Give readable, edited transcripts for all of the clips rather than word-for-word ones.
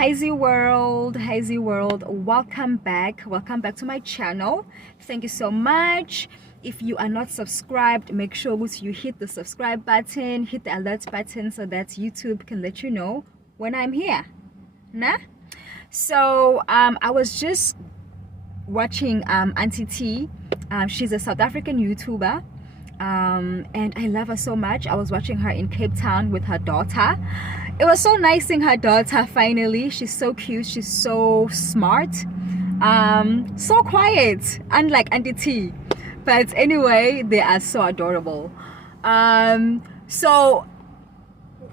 Hi ZeeWorld, hi ZeeWorld, welcome back to my channel. Thank you so much. If you are not subscribed, make sure you hit the subscribe button, hit the alert button so that YouTube can let you know when I'm here. Nah? So I was just watching Auntie T. She's a South African YouTuber, and I love her so much. I was watching her in Cape Town with her daughter. It was so nice seeing her daughter finally. She's so cute, she's so smart, so quiet, unlike Auntie T. But anyway, they are so adorable. So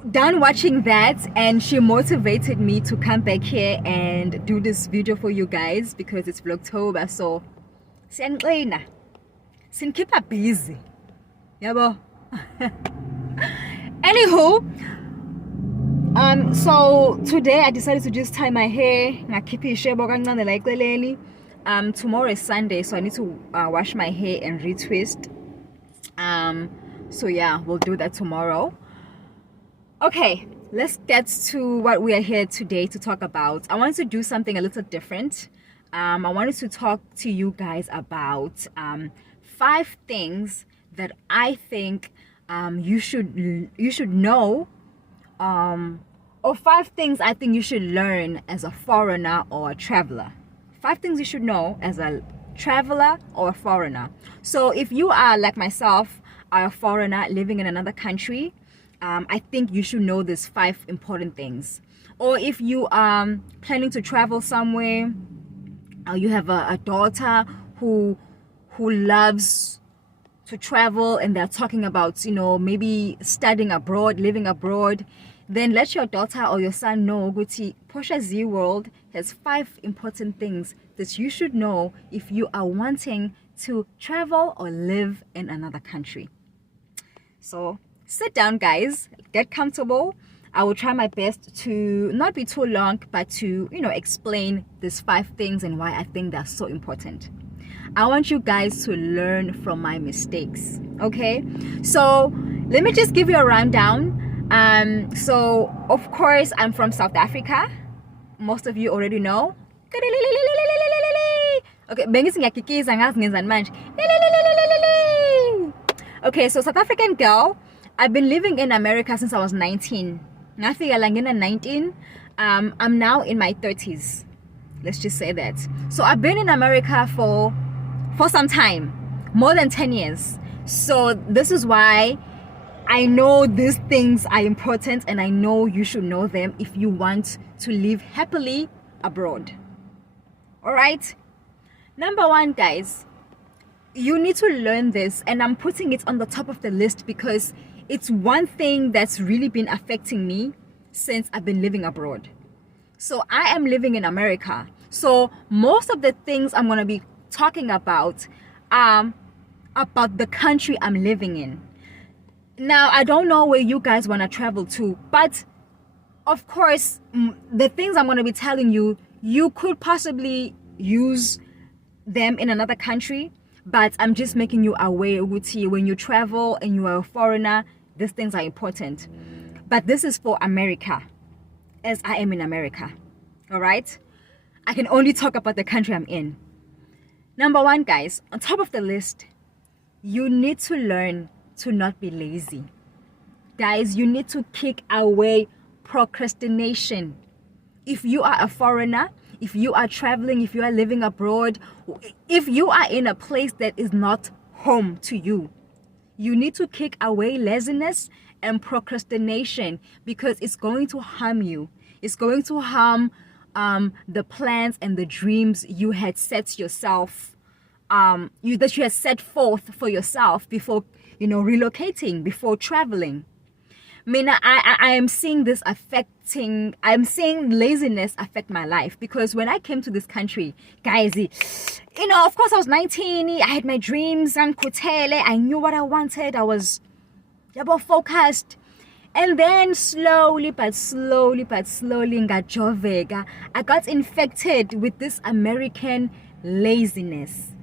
done watching that, and she motivated me to come back here and do this video for you guys because it's vlogtober. So siyanqina sinkhipha busy yabo. Anywho, so today I decided to just tie my hair ngakhiphishe bokancane la eceleni. Tomorrow is Sunday, so I need to wash my hair and retwist. So yeah, we'll do that tomorrow. Okay, let's get to what we are here today to talk about. I wanted to do something a little different. I wanted to talk to you guys about 5 things that I think you should know, or 5 things I think you should learn as a foreigner or a traveler. 5 things you should know as a traveler or a foreigner. So if you are like myself, are a foreigner living in another country, I think you should know these 5 important things. Or if you are planning to travel somewhere, you have a daughter who loves to travel and they're talking about, you know, maybe studying abroad, living abroad, then let your daughter or your son know Guti PortiaZmusic has 5 important things that you should know if you are wanting to travel or live in another country. So sit down, guys, get comfortable. I will try my best to not be too long, but to, you know, explain these 5 things and why I think they're so important. I want you guys to learn from my mistakes, okay? So let me just give you a rundown. So of course I'm from South Africa. Most of you already know. Okay, okay, so South African girl. I've been living in America since I was 19. I'm now in my 30s. Let's just say that. So I've been in America for some time, more than 10 years. So this is why I know these things are important, and I know you should know them if you want to live happily abroad. All right. Number 1, guys, you need to learn this, and I'm putting it on the top of the list because it's one thing that's really been affecting me since I've been living abroad. So I am living in America. So most of the things I'm going to be talking about the country I'm living in. Now, I don't know where you guys want to travel to, but of course, the things I'm going to be telling you, you could possibly use them in another country, but I'm just making you aware, Uguti, when you travel and you are a foreigner, these things are important. But this is for America, as I am in America. All right? I can only talk about the country I'm in. Number 1, guys, on top of the list, you need to learn to not be lazy. Guys, you need to kick away procrastination. If you are a foreigner, if you are traveling, if you are living abroad, if you are in a place that is not home to you, you need to kick away laziness and procrastination because it's going to harm you. It's going to harm the plans and the dreams you had set yourself, that you had set forth for yourself before, you know, relocating, before traveling. I am seeing this affecting, I'm seeing laziness affect my life because when I came to this country, guys, you know, of course I was 19, I had my dreams, I knew what I wanted, I was focused. And then slowly but slowly, I got infected with this American laziness.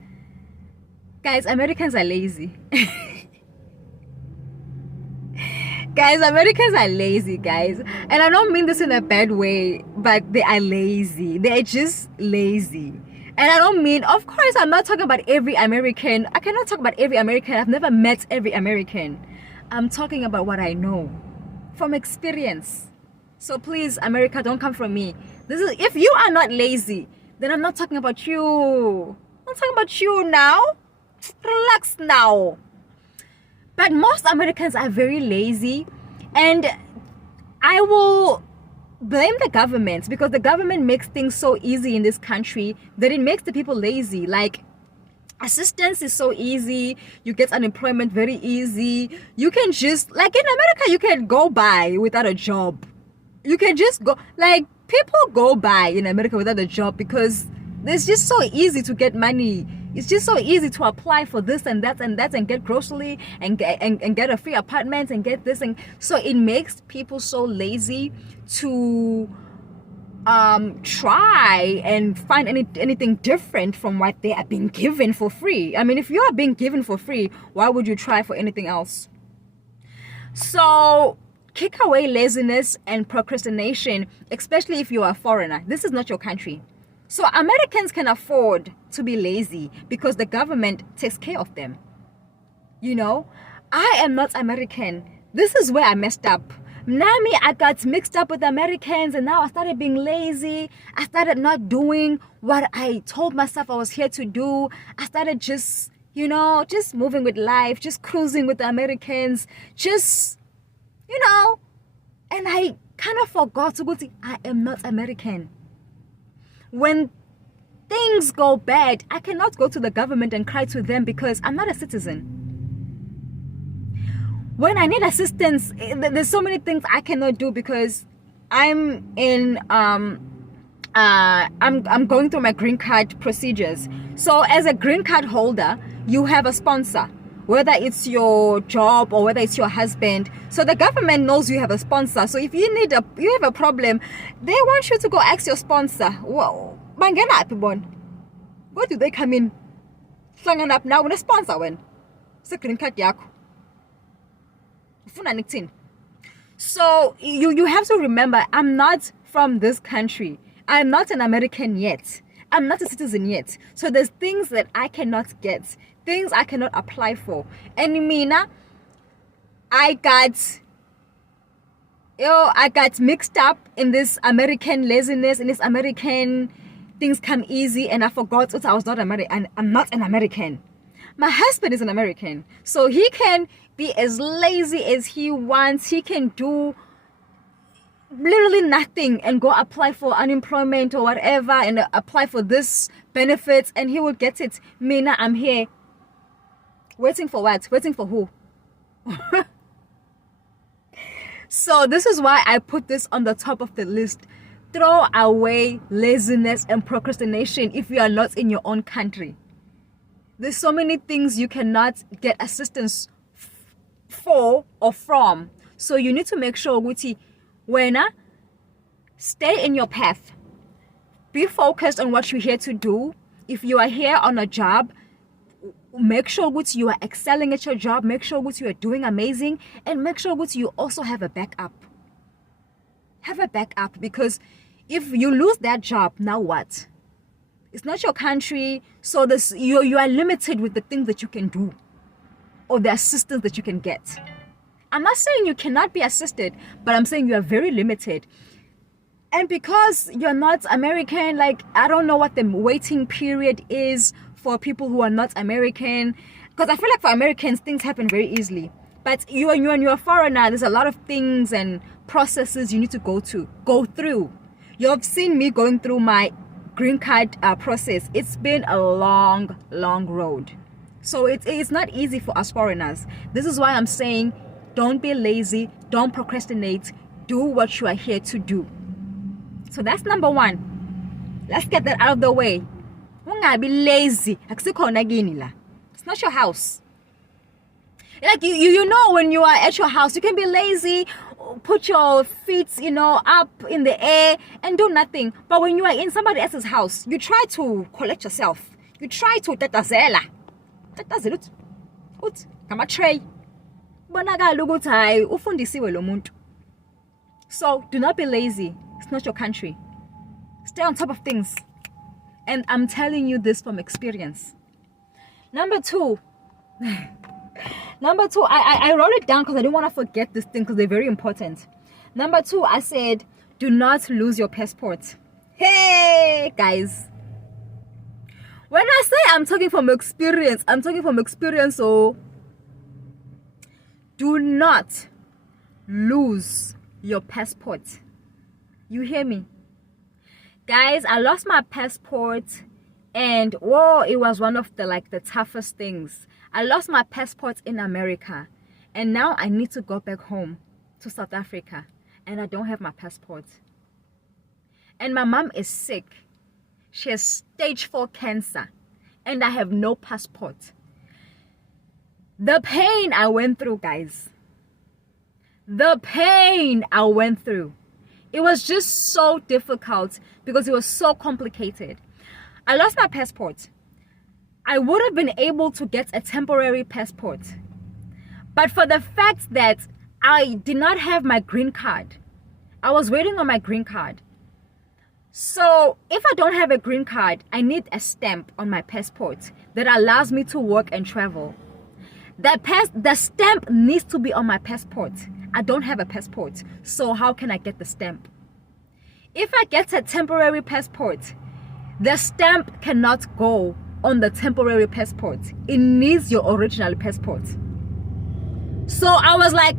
Guys, Americans are lazy. Guys, Americans are lazy, guys. And I don't mean this in a bad way, but they are lazy. They are just lazy. And I don't mean, of course, I'm not talking about every American. I cannot talk about every American. I've never met every American. I'm talking about what I know from experience. So please, America, don't come from me. This is, if you are not lazy, then I'm not talking about you. I'm talking about you now. Relax now. But most Americans are very lazy, and I will blame the government, because the government makes things so easy in this country that it makes the people lazy. Like, assistance is so easy, you get unemployment very easy. You can just, like in America, you can go by without a job. You can just go, like, people go by in America without a job because it's just so easy to get money. It's just so easy to apply for this and that and that, and get grocery and get a free apartment and get this. And so it makes people so lazy to try and find anything different from what they are being given for free. I mean, if you are being given for free, why would you try for anything else? So kick away laziness and procrastination, especially if you are a foreigner. This is not your country. So Americans can afford to be lazy because the government takes care of them. You know, I am not American. This is where I messed up. Nami, I got mixed up with Americans, and now I started being lazy. I started not doing what I told myself I was here to do. I started just, you know, just moving with life, just cruising with the Americans, just, you know, and I kind of forgot to go to, I am not American. When things go bad, I cannot go to the government and cry to them because I'm not a citizen. When I need assistance, there's so many things I cannot do because I'm in I'm going through my green card procedures. So as a green card holder, you have a sponsor, whether it's your job or whether it's your husband. So the government knows you have a sponsor. So if you have a problem, they want you to go ask your sponsor. Whoa, where do they come in? Flanging up now with a sponsor when? It's green card yakho. So you have to remember, I'm not from this country. I'm not an American yet. I'm not a citizen yet. So there's things that I cannot get, things I cannot apply for. And Mina, I got mixed up in this American laziness, in this American things come easy, and I forgot that I was not American. I'm not an American. My husband is an American, so he can be as lazy as he wants. He can do literally nothing and go apply for unemployment or whatever and apply for this benefits, and he will get it. Mina, I'm here waiting for what? Waiting for who? So this is why I put this on the top of the list. Throw away laziness and procrastination if you are not in your own country. There's so many things you cannot get assistance for or from. So you need to make sure, Guti, when stay in your path. Be focused on what you're here to do. If you are here on a job, make sure Guti, you are excelling at your job. Make sure Guti, you are doing amazing. And make sure Guti, you also have a backup. Have a backup, because if you lose that job, now what? It's not your country, so you are limited with the things that you can do or the assistance that you can get. I'm not saying you cannot be assisted, but I'm saying you are very limited. And because you're not American, like, I don't know what the waiting period is for people who are not American, because I feel like for Americans, things happen very easily. But when you're a foreigner, there's a lot of things and processes you need to go through. You've seen me going through my green card process. It's been a long road, so it's not easy for us foreigners. This is why I'm saying, don't be lazy, don't procrastinate, do what you are here to do. So that's number one. Let's get that out of the way. Be lazy. It's not your house. Like you know, when you are at your house, you can be lazy, put your feet, up in the air and do nothing. But when you are in somebody else's house, you try to collect yourself. You try to tatazela. Come a tray. kubonakala ukuthi hayi ufundisiwe lo muntu. So do not be lazy. It's not your country. Stay on top of things. And I'm telling you this from experience. Number two, I wrote it down because I didn't want to forget this thing because they're very important. Number two, I said, do not lose your passport. Hey, guys. When I say I'm talking from experience, so do not lose your passport. You hear me? Guys, I lost my passport and whoa, it was one of the toughest things. I lost my passport in America and now I need to go back home to South Africa and I don't have my passport. And my mom is sick. She has stage 4 cancer and I have no passport. The pain I went through, guys. The pain I went through. It was just so difficult because it was so complicated. I lost my passport. I would have been able to get a temporary passport. But for the fact that I did not have my green card, I was waiting on my green card. So if I don't have a green card, I need a stamp on my passport that allows me to work and travel. The stamp needs to be on my passport. I don't have a passport, so how can I get the stamp? If I get a temporary passport, the stamp cannot go on the temporary passport. It needs your original passport. So I was like,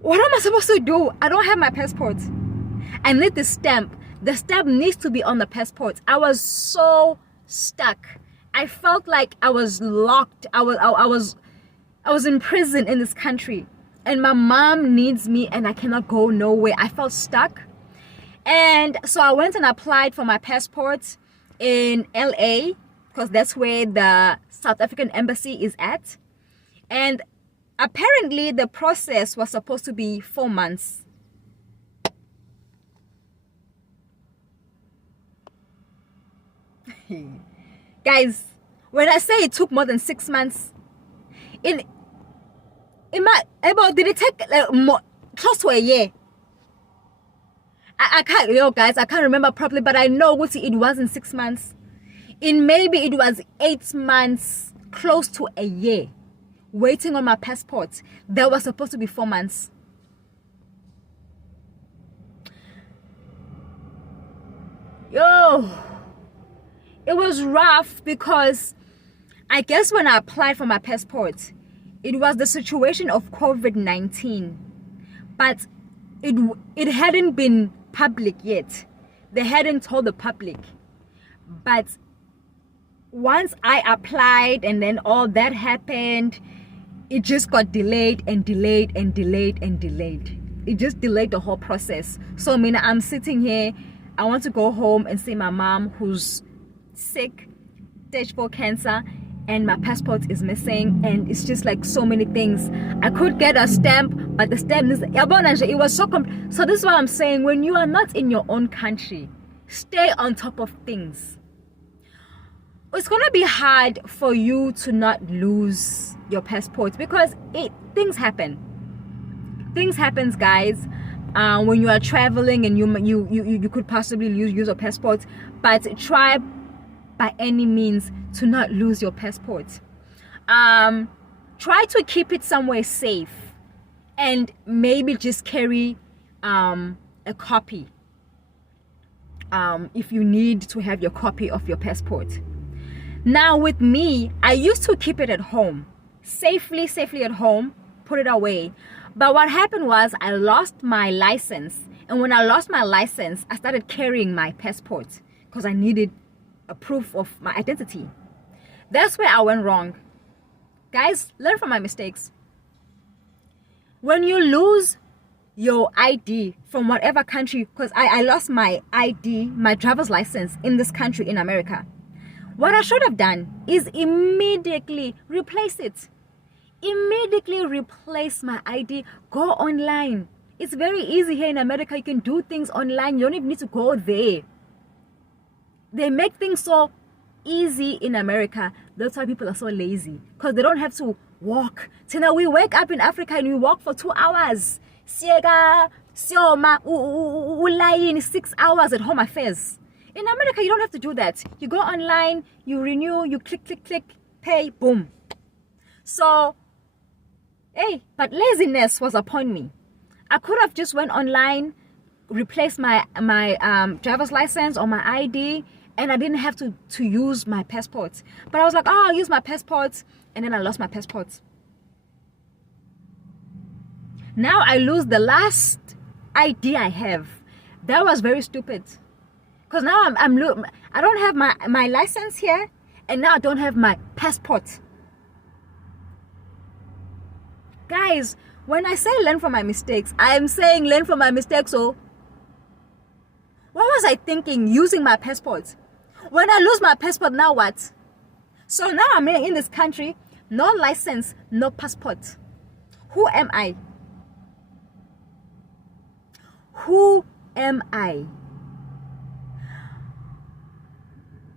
what am I supposed to do? I don't have my passport. I need the stamp. The stamp needs to be on the passport. I was so stuck. I felt like I was locked. I was in prison in this country. And my mom needs me and I cannot go nowhere. I felt stuck. And so I went and applied for my passport in LA because that's where the South African embassy is at. And apparently the process was supposed to be 4 months. Guys, when I say it took more than 6 months, did it take more, close to a year? I can't, guys, I can't remember properly, but I know it wasn't 6 months. Maybe it was 8 months, close to a year, waiting on my passport. That was supposed to be 4 months. It was rough because I guess when I applied for my passport, it was the situation of COVID-19, but it hadn't been public yet. They hadn't told the public. But once I applied and then all that happened, it just got delayed and delayed and delayed and delayed. It just delayed the whole process. So I'm sitting here. I want to go home and see my mom who's sick, stage 4 cancer, and my passport is missing, and it's just like so many things. I could get a stamp, but the stamp is, it was so so this is what I'm saying. When you are not in your own country, stay on top of things. It's gonna be hard for you to not lose your passport because things happen. Things happens, guys. When you are traveling and you could possibly use your passport, but try by any means to not lose your passport. Try to keep it somewhere safe and maybe just carry a copy if you need to have your copy of your passport. Now with me, I used to keep it at home, safely at home, put it away. But what happened was I lost my license, and when I lost my license, I started carrying my passport because I needed a proof of my identity. That's where I went wrong. Guys, learn from my mistakes. When you lose your ID from whatever country, because I lost my ID, my driver's license in this country, in America. What I should have done is immediately replace it. Immediately replace my ID. Go online. It's very easy here in America. You can do things online. You don't even need to go there. They make things so easy in America. That's why people are so lazy, because they don't have to walk. Tina, we wake up in Africa and we walk for 2 hours. Siega, sioma, line 6 hours at Home Affairs. In America, you don't have to do that. You go online, you renew, you click, click, click, pay, boom. So, hey, but laziness was upon me. I could have just went online, replaced my driver's license or my ID, and I didn't have to use my passport. But I was like, oh, I'll use my passport, and then I lost my passport. Now I lose the last ID I have. That was very stupid. Because now I don't have my license here, and now I don't have my passport. Guys, when I say learn from my mistakes, I am saying learn from my mistakes. So what was I thinking using my passport? When I lose my passport, now what? So now I'm in this country, no license, no passport. Who am I? Who am I?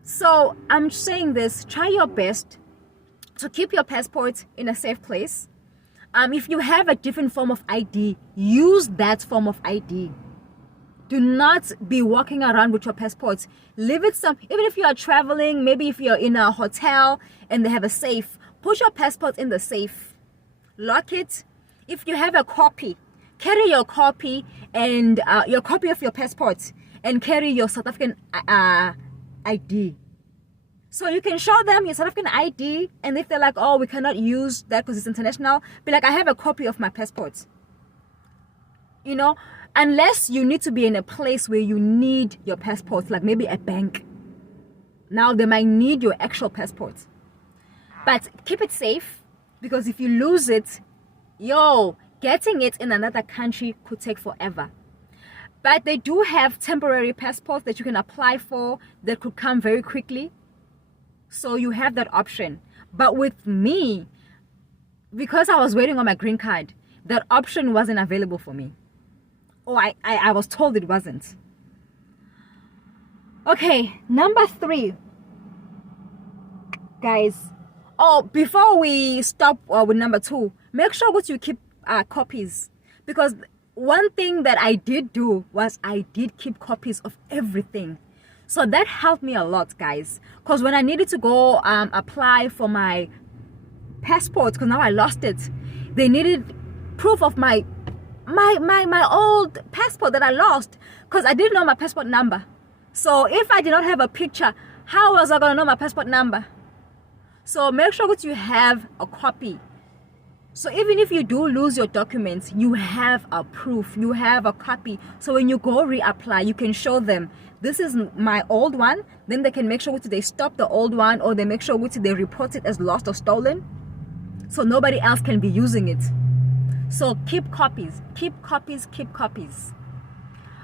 So I'm saying this, try your best to keep your passport in a safe place. If you have a different form of ID, use that form of ID. Do not be walking around with your passport. Leave it even if you are traveling, maybe if you're in a hotel and they have a safe, put your passport in the safe. Lock it. If you have a copy, carry your copy and your copy of your passport and carry your South African ID. So you can show them your South African ID, and if they're like, oh, we cannot use that because it's international, be like, I have a copy of my passport. You know, unless you need to be in a place where you need your passport, like maybe a bank. Now they might need your actual passport. But keep it safe, because if you lose it, getting it in another country could take forever. But they do have temporary passports that you can apply for that could come very quickly. So you have that option. But with me, because I was waiting on my green card, that option wasn't available for me. Or I was told it wasn't. Okay, number 3. Guys. Oh, before we stop with number 2, make sure that you keep copies. Because one thing that I did do was I did keep copies of everything. So that helped me a lot, guys. Because when I needed to go apply for my passport, because now I lost it, they needed proof of my old passport that I lost, because I didn't know my passport number. So if I did not have a picture, how was I going to know my passport number? So make sure that you have a copy. So even if you do lose your documents, you have a proof, you have a copy. So when you go reapply, you can show them, this is my old one. Then they can make sure they stop the old one, or they make sure they report it as lost or stolen, so nobody else can be using it. So keep copies, keep copies, keep copies.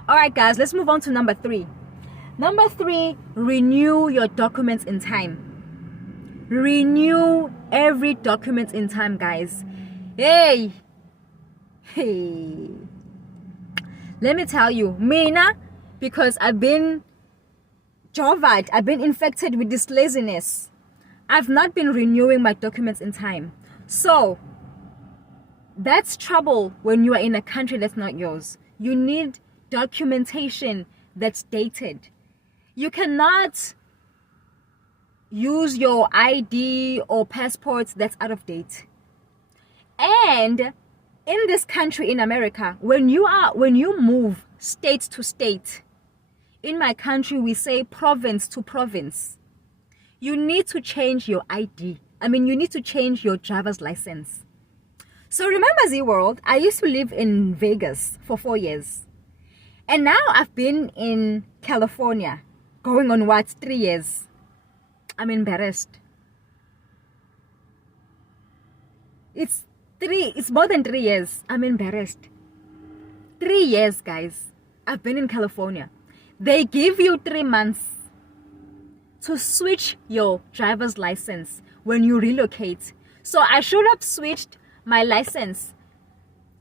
All right, guys, let's move on to number 3. Number 3, renew your documents in time. Renew every document in time, guys. Hey, let me tell you, Mina, because I've been jovied, I've been infected with this laziness, I've not been renewing my documents in time. So that's trouble when you are in a country that's not yours. You need documentation that's dated. You cannot use your ID or passports that's out of date. And in this country, in America, when you move state to state, in my country we say province to province, you need to change your ID. I mean, you need to change your driver's license. So remember ZeeWorld, I used to live in Vegas for 4 years. And now I've been in California, going on 3 years. I'm embarrassed. It's more than 3 years. I'm embarrassed. 3 years, guys. I've been in California. They give you 3 months to switch your driver's license when you relocate. So I should have switched my license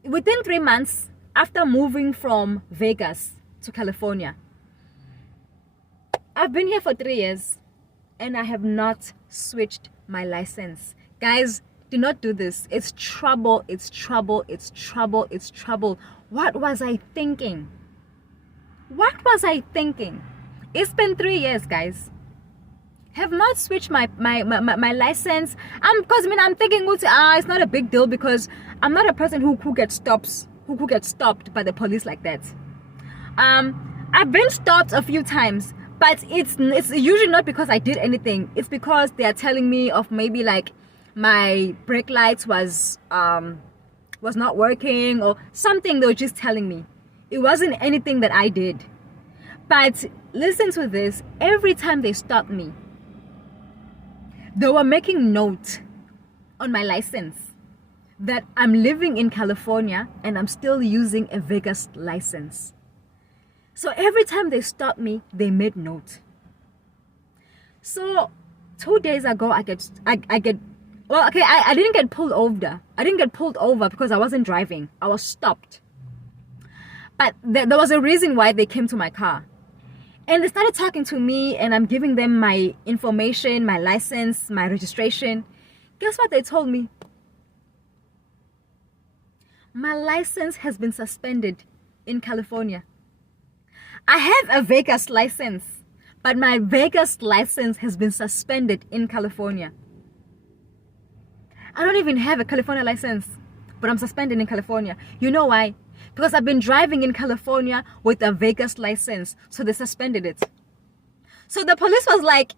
within 3 months after moving from Vegas to California. I've been here for 3 years and I have not switched my license. Guys, do not do this. It's trouble, it's trouble, it's trouble, it's trouble. What was I thinking? What was I thinking? It's been 3 years, guys. Have not switched my license. Because I'm thinking it's not a big deal, because I'm not a person who gets stopped by the police like that. I've been stopped a few times, but it's usually not because I did anything. It's because they are telling me of maybe like my brake lights was not working or something. They were just telling me. It wasn't anything that I did. But listen to this. Every time they stopped me, they were making note on my license that I'm living in California and I'm still using a Vegas license. So every time they stopped me, they made note. So 2 days ago, I didn't get pulled over. I didn't get pulled over because I wasn't driving. I was stopped. But there was a reason why they came to my car. And they started talking to me, and I'm giving them my information, my license, my registration. Guess what they told me? My license has been suspended in California. I have a Vegas license, but my Vegas license has been suspended in California. I don't even have a California license, but I'm suspended in California. You know why? Because I've been driving in California with a Vegas license, so they suspended it. So the police was like,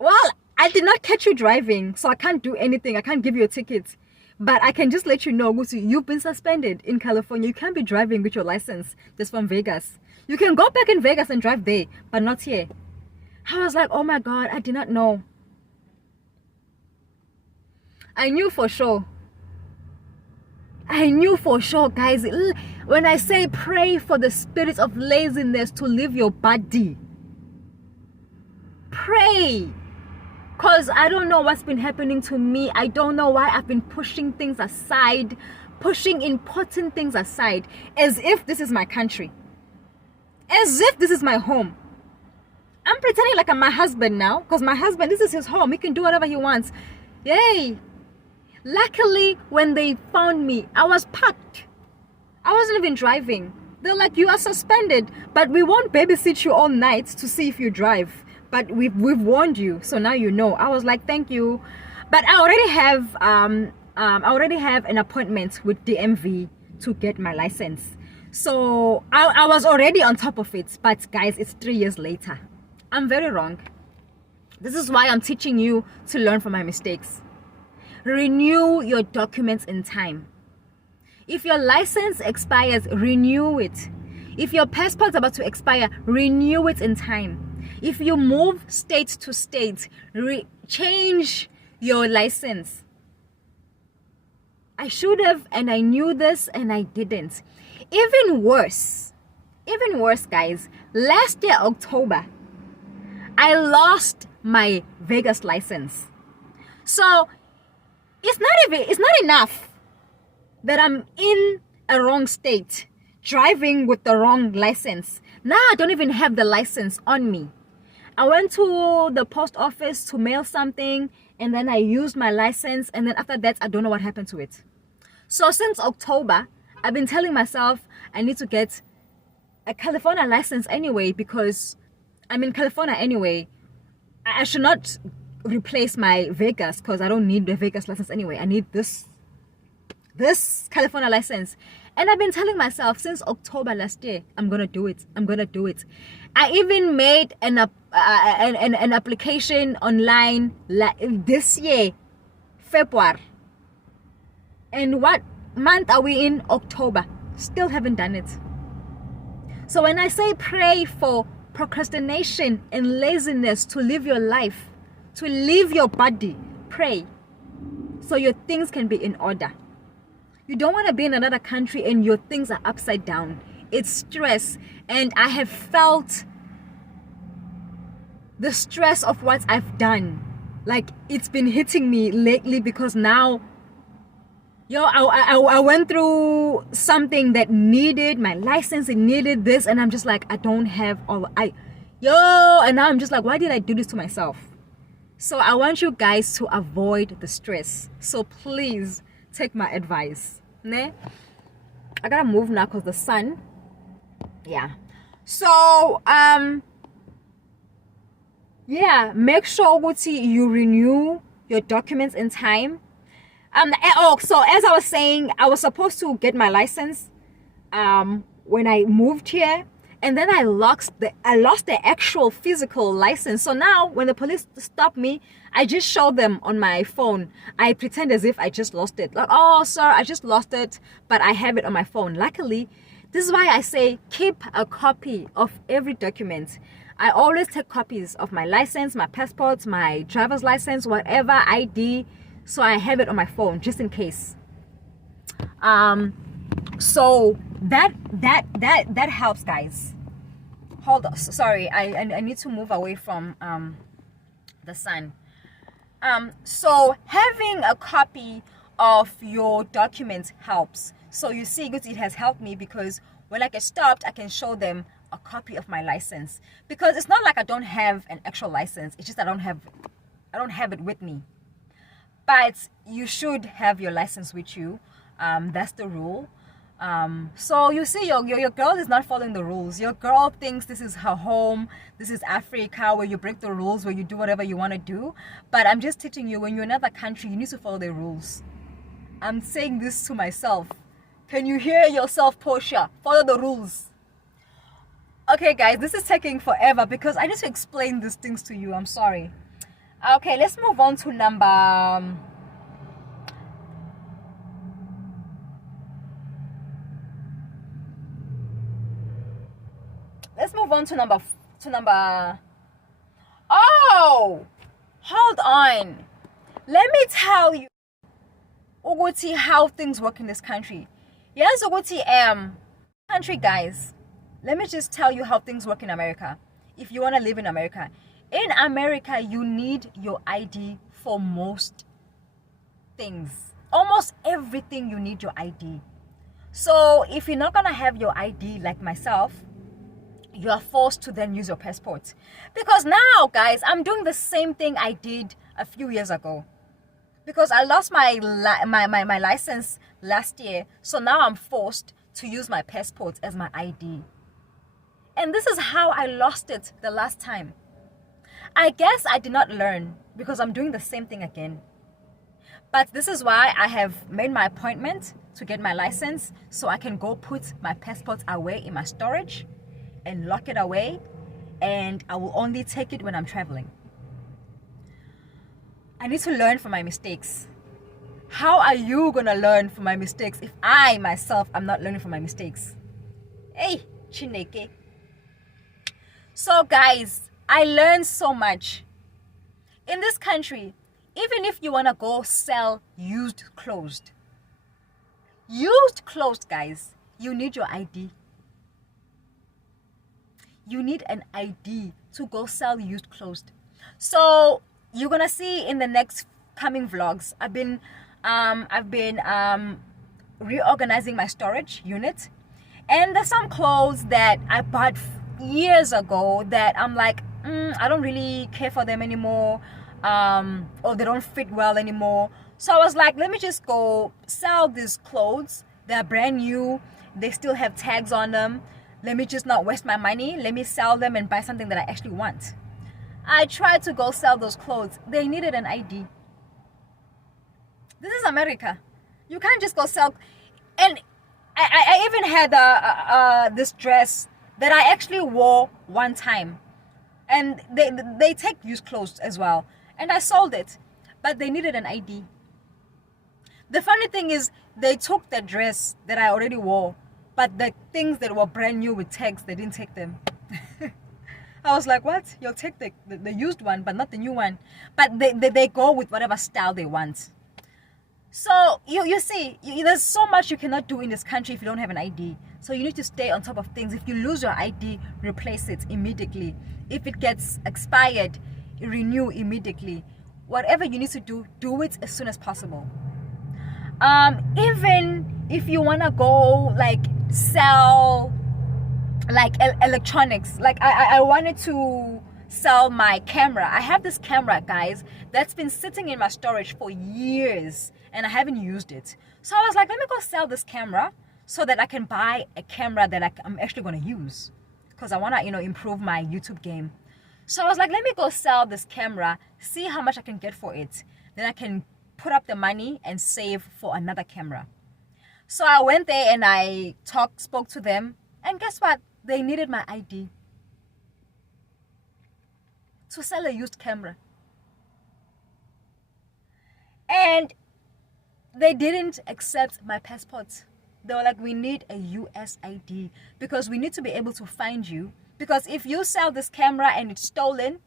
well, I did not catch you driving, so I can't do anything. I can't give you a ticket. But I can just let you know, you've been suspended in California. You can't be driving with your license just from Vegas. You can go back in Vegas and drive there, but not here. I was like, oh my God, I did not know. I knew for sure. I knew for sure, guys. When I say pray for the spirit of laziness to leave your body, pray. Because I don't know what's been happening to me. I don't know why I've been pushing things aside, pushing important things aside, as if this is my country, as if this is my home. I'm pretending like I'm my husband now, because my husband, this is his home. He can do whatever he wants. Yay. Luckily, when they found me, I was parked. I wasn't even driving. They're like, you are suspended, but we won't babysit you all night to see if you drive. But we've warned you, so now you know. I was like, thank you. But I already have an appointment with DMV to get my license. So I was already on top of it. But guys, it's 3 years later. I'm very wrong. This is why I'm teaching you to learn from my mistakes. Renew your documents in time. If your license expires, renew it. If your passport's about to expire, renew it in time. If you move state to state, change your license. I should have, and I knew this, and I didn't. Even worse, guys, last year, October, I lost my Vegas license. So it's not enough that I'm in a wrong state, driving with the wrong license. Now I don't even have the license on me. I went to the post office to mail something, and then I used my license, and then after that, I don't know what happened to it. So since October, I've been telling myself I need to get a California license anyway, because I'm in California anyway. I should not replace my Vegas, because I don't need the Vegas license anyway. I need this California license. And I've been telling myself since October last year, I'm gonna do it. I even made an application online this year, February. And what month are we in? October. Still haven't done it. So when I say pray for procrastination and laziness to live your life, to live your body, pray so your things can be in order. You don't want to be in another country and your things are upside down. It's stress. And I have felt the stress of what I've done. Like, it's been hitting me lately, because now, I went through something that needed my license. It needed this. And I'm just like, I don't have and now I'm just like, why did I do this to myself? So I want you guys to avoid the stress. So please take my advice. Ne? I gotta move now because the sun. Yeah. So yeah, make sure you renew your documents in time. So as I was saying, I was supposed to get my license when I moved here, and then I lost the actual physical license. So now when the police stop me, I just show them on my phone. I pretend as if I just lost it. Like, oh sir, I just lost it, but I have it on my phone. Luckily, this is why I say keep a copy of every document. I always take copies of my license, my passport, my driver's license, whatever ID, so I have it on my phone just in case. So that helps, guys. Hold on, sorry, I need to move away from the sun. So having a copy of your documents helps. So you see, it has helped me because when I get stopped, I can show them a copy of my license, because it's not like I don't have an actual license. It's just I don't have it with me. But you should have your license with you. That's the rule. So you see, your girl is not following the rules. Your girl thinks this is her home, this is Africa, where you break the rules, where you do whatever you want to do. But I'm just teaching you, when you're in another country, you need to follow the rules. I'm saying this to myself. Can you hear yourself, Portia? Follow the rules. Okay guys, this is taking forever because I need to explain these things to you. I'm sorry. Okay, let's move on to number oh, hold on, let me tell you ukuthi how things work in this country. Yes, ukuthi country, guys, let me just tell you how things work in America. If you want to live in America, you need your ID for most things. Almost everything you need your ID. So if you're not gonna have your ID like myself, you are forced to then use your passport. Because now, guys, I'm doing the same thing I did a few years ago. Because I lost my license last year, so now I'm forced to use my passport as my ID. And this is how I lost it the last time. I guess I did not learn because I'm doing the same thing again. But this is why I have made my appointment to get my license, so I can go put my passport away in my storage and lock it away, and I will only take it when I'm traveling. I need to learn from my mistakes. How are you gonna learn from my mistakes if I myself am not learning from my mistakes? Hey, Chineke. So guys, I learned so much. In this country, even if you wanna go sell used clothes, guys, you need your ID. You need an ID to go sell used clothes. So you're gonna see in the next coming vlogs, I've been reorganizing my storage unit, and there's some clothes that I bought years ago that I'm like, I don't really care for them anymore, or they don't fit well anymore. So I was like, let me just go sell these clothes. They're brand new, they still have tags on them. Let me just not waste my money. Let me sell them and buy something that I actually want. I tried to go sell those clothes. They needed an ID. This is America. You can't just go sell. And I even had this dress that I actually wore one time. And they take used clothes as well. And I sold it. But they needed an ID. The funny thing is, they took the dress that I already wore, but the things that were brand new with tags, they didn't take them. I was like, what? You'll take the used one, but not the new one. But they go with whatever style they want. So you see, there's so much you cannot do in this country if you don't have an ID. So you need to stay on top of things. If you lose your ID, replace it immediately. If it gets expired, renew immediately. Whatever you need to do, do it as soon as possible. Even if you want to go like sell like electronics, like I wanted to sell my camera. I have this camera, guys, that's been sitting in my storage for years and I haven't used it. So I was like, let me go sell this camera so that I can buy a camera that I'm actually going to use, because I want to, improve my YouTube game. So I was like, let me go sell this camera, see how much I can get for it. Then I can put up the money and save for another camera. So I went there and I spoke to them, and guess what? They needed my ID to sell a used camera. And they didn't accept my passport. They were like, we need a US ID because we need to be able to find you. Because if you sell this camera and it's stolen,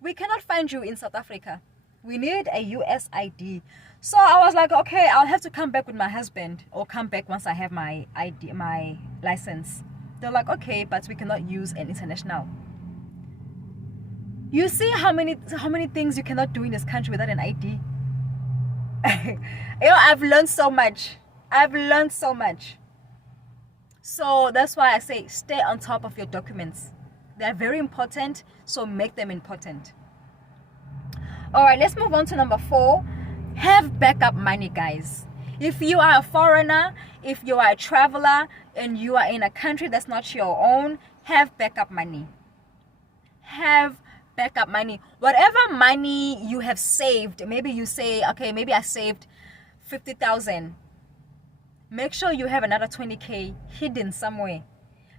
we cannot find you in South Africa. We need a US ID. So I was like, okay, I'll have to come back with my husband, or come back once I have my ID, my license. They're like, okay, but we cannot use an international. You see how many things you cannot do in this country without an ID? I've learned so much. So that's why I say stay on top of your documents. They're very important, so make them important. All right, let's move on to number 4. Have backup money, guys. If you are a foreigner, if you are a traveler, and you are in a country that's not your own, have backup money. Have backup money. Whatever money you have saved, maybe you say, okay, maybe I saved 50,000. Make sure you have another 20K hidden somewhere,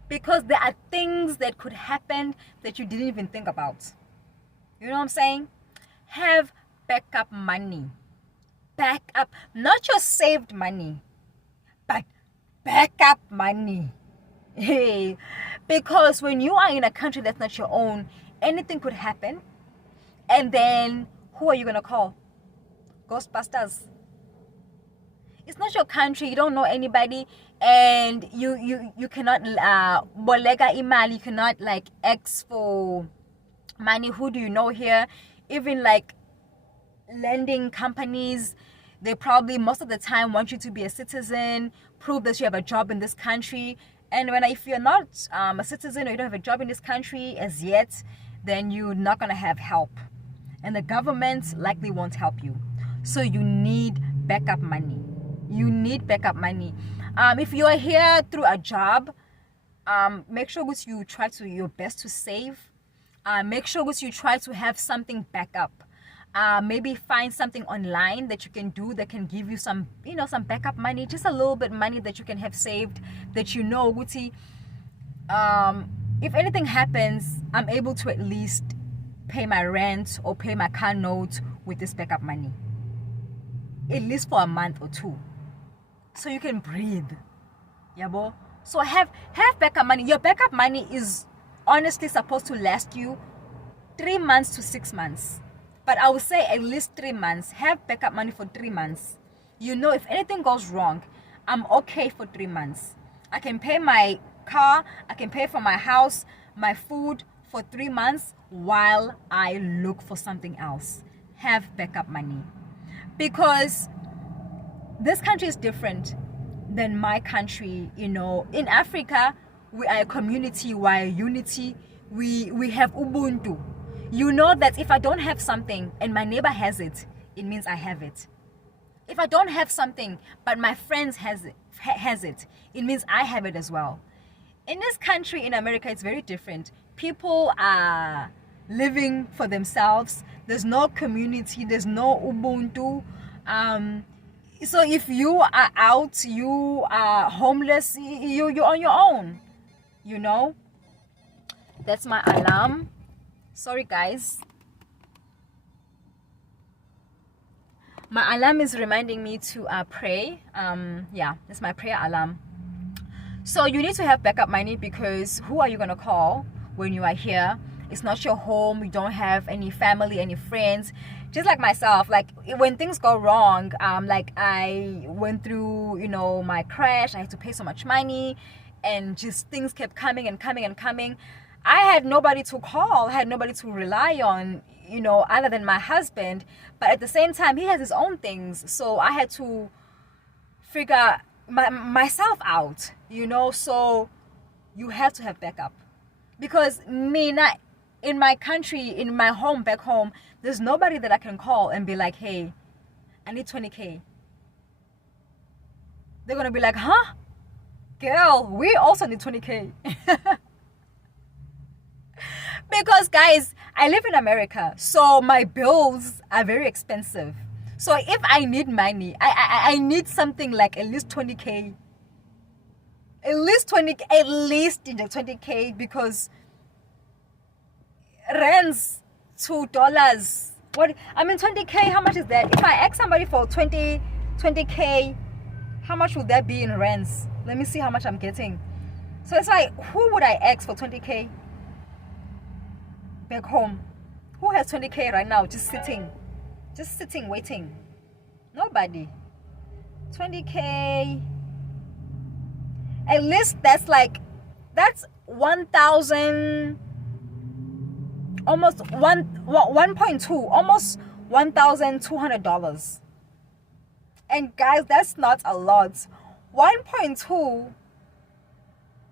because there are things that could happen that you didn't even think about. You know what I'm saying? Have backup money. Backup, not your saved money, but backup money. Hey, because when you are in a country that's not your own, anything could happen, and then who are you gonna call? Ghostbusters. It's not your country, you don't know anybody, and you cannot bolega imali, you cannot like ask for money. Who do you know here? Even like lending companies, they probably most of the time want you to be a citizen, prove that you have a job in this country. And if you're not a citizen, or you don't have a job in this country as yet, then you're not gonna have help, and the government likely won't help you. So you need backup money. If you are here through a job, make sure that you try your best to save. Make sure that you try to have something backup. Maybe find something online that you can do that can give you some backup money, just a little bit money that you can have saved, that Guti, if anything happens, I'm able to at least pay my rent or pay my car note with this backup money, at least for a month or 2, so you can breathe. Yabo. So have backup money. Your backup money is honestly supposed to last you 3 months to 6 months. But I would say at least 3 months. Have backup money for 3 months. If anything goes wrong, I'm okay for 3 months. I can pay my car, I can pay for my house, my food for 3 months while I look for something else. Have backup money. Because this country is different than my country. In Africa, we are a community, we are a unity. We have Ubuntu. You know that if I don't have something and my neighbor has it, it means I have it. If I don't have something but my friends has it, it means I have it as well. In this country, in America, it's very different. People are living for themselves. There's no community, there's no Ubuntu. So if you are out, you are homeless, you're on your own. That's my alarm. Sorry guys, my alarm is reminding me to pray. That's my prayer alarm. So you need to have backup money, because who are you gonna call when you are here? It's not your home. You don't have any family, any friends. Just like myself, like when things go wrong, like I went through my crash, I had to pay so much money, and just things kept coming and coming and coming. I had nobody to call, I had nobody to rely on, other than my husband. But at the same time, he has his own things. So I had to figure myself out, So you have to have backup. Because in my country, in my home, back home, there's nobody that I can call and be like, hey, I need 20K. They're gonna be like, huh? Girl, we also need 20K. Because guys, I live in America, so my bills are very expensive. So if I need money, I need something like at least 20K. At least in the 20K, because rents $2. What, I mean, 20K, how much is that? If I ask somebody for 20K, how much would that be in rents? Let me see how much I'm getting. So it's like, who would I ask for 20K back home? Who has 20K right now just sitting waiting? Nobody. 20K, at least that's 1,000, almost 1.2, almost $1,200. And guys, that's not a lot. 1.2,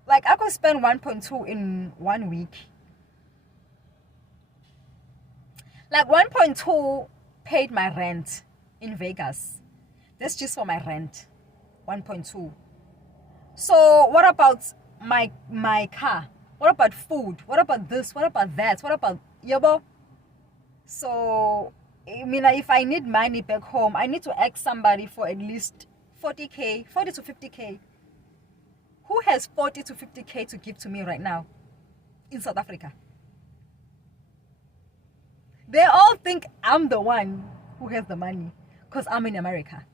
like I could spend 1.2 in 1 week. Like 1.2 paid my rent in Vegas. That's just for my rent. 1.2. So what about my car? What about food? What about this? What about that? What about yabo? So I mean, if I need money back home, I need to ask somebody for at least 40K, 40 to 50K. Who has 40 to 50K to give to me right now in South Africa? They all think I'm the one who has the money because I'm in America.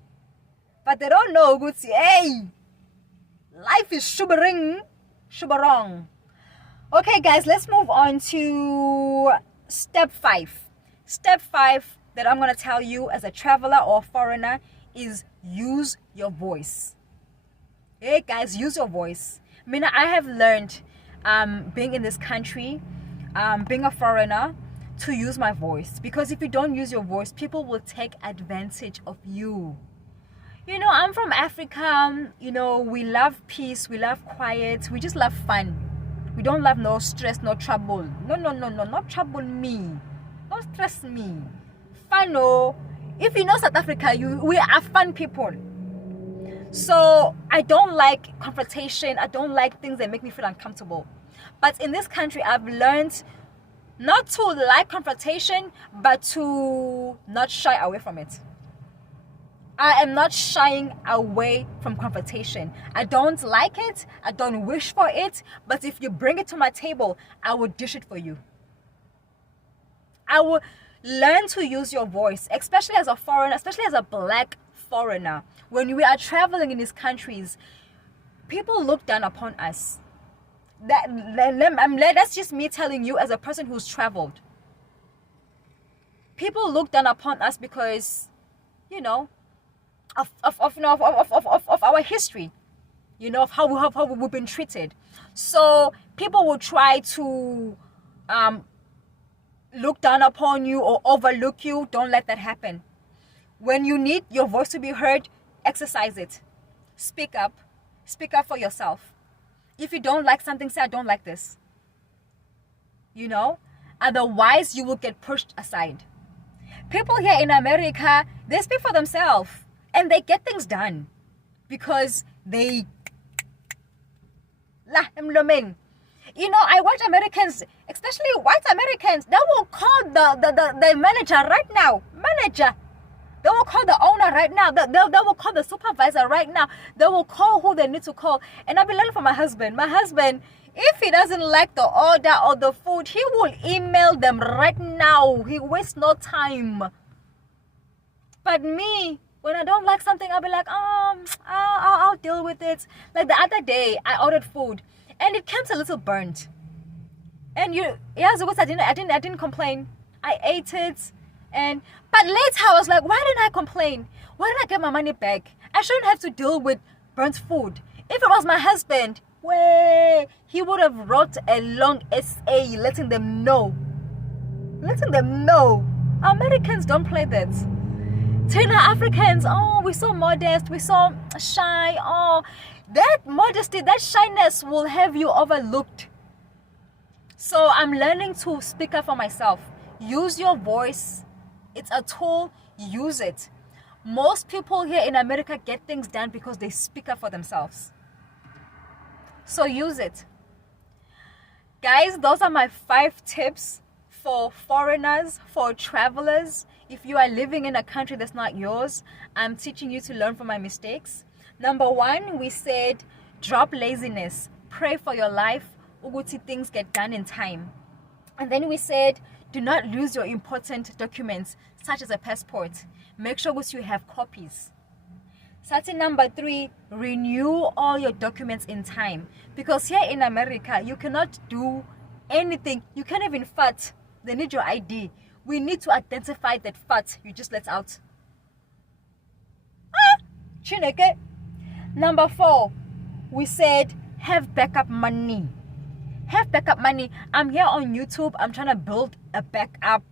But they don't know, good, hey, life is shubarong. Okay, guys, let's move on to step 5. Step 5 that I'm going to tell you as a traveler or foreigner is use your voice. Hey, guys, use your voice. I mean, I have learned being in this country, being a foreigner, to use my voice. Because if you don't use your voice, people will take advantage of you. You know, I'm from Africa. You know, we love peace, we love quiet, we just love fun. We don't love no stress, no trouble. No, not trouble me. Don't stress me. Fun, no. If you know South Africa, we are fun people. So I don't like confrontation. I don't like things that make me feel uncomfortable. But in this country, I've learned not to like confrontation, but to not shy away from it. I am not shying away from confrontation. I don't like it. I don't wish for it. But if you bring it to my table, I will dish it for you. I will learn to use your voice, especially as a foreigner, especially as a black foreigner. When we are traveling in these countries, people look down upon us. That's just me telling you as a person who's traveled. People look down upon us because, you know, of our history, you know, of how we've been treated. So people will try to look down upon you or overlook you. Don't let that happen. When you need your voice to be heard, exercise it. Speak up for yourself. If you don't like something, say, I don't like this. You know, otherwise you will get pushed aside. People here in America, they speak for themselves and they get things done because they you know, I watch Americans, especially white Americans, they will call the manager right now. They will call the owner right now. They will call the supervisor right now. They will call who they need to call. And I've been learning from my husband. My husband, if he doesn't like the order or the food, he will email them right now. He wastes no time. But me, when I don't like something, I'll be like, I'll deal with it. Like the other day, I ordered food and it came a little burnt. And I didn't complain. I ate it. But later I was like, why didn't I complain? Why didn't I get my money back? I shouldn't have to deal with burnt food. If it was my husband, he would have wrote a long essay letting them know. Americans don't play that. Tina, Africans, we're so modest, we're so shy. That modesty, that shyness will have you overlooked. So I'm learning to speak up for myself. Use your voice. It's a tool. Use it. Most people here in America get things done because they speak up for themselves. So use it. Guys, those are my 5 tips for foreigners, for travelers. If you are living in a country that's not yours, I'm teaching you to learn from my mistakes. Number 1, we said drop laziness. Pray for your life. Uguti, things get done in time. And then we said do not lose your important documents such as a passport. Make sure you have copies. Setting number 3, renew all your documents in time. Because here in America, you cannot do anything. You can't even fart. They need your ID. We need to identify that fart you just let out. Chineke. Number 4, we said have backup money. Have backup money. I'm here on YouTube. I'm trying to build a backup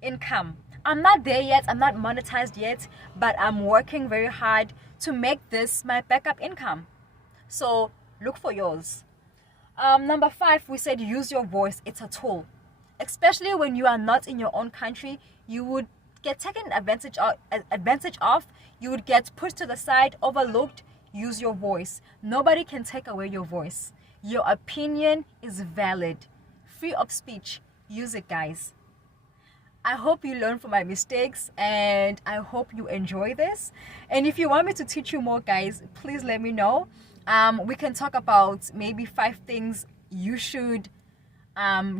income. I'm not there yet. I'm not monetized yet, but I'm working very hard to make this my backup income. So look for yours. Number 5, we said use your voice. It's a tool. Especially when you are not in your own country, you would get taken advantage of. You would get pushed to the side, overlooked. Use your voice. Nobody can take away your voice. Your opinion is valid. Free of speech. Use it, guys. I hope you learn from my mistakes and I hope you enjoy this. And if you want me to teach you more, guys, please let me know. We can talk about maybe 5 things you should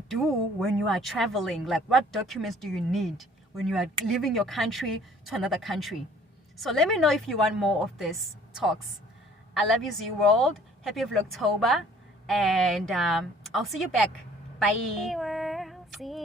do when you are traveling. Like, what documents do you need when you are leaving your country to another country? So let me know if you want more of this talks. I love you, ZeeWorld. Happy Vlogtober. And I'll see you back. Bye. ZeeWorld, see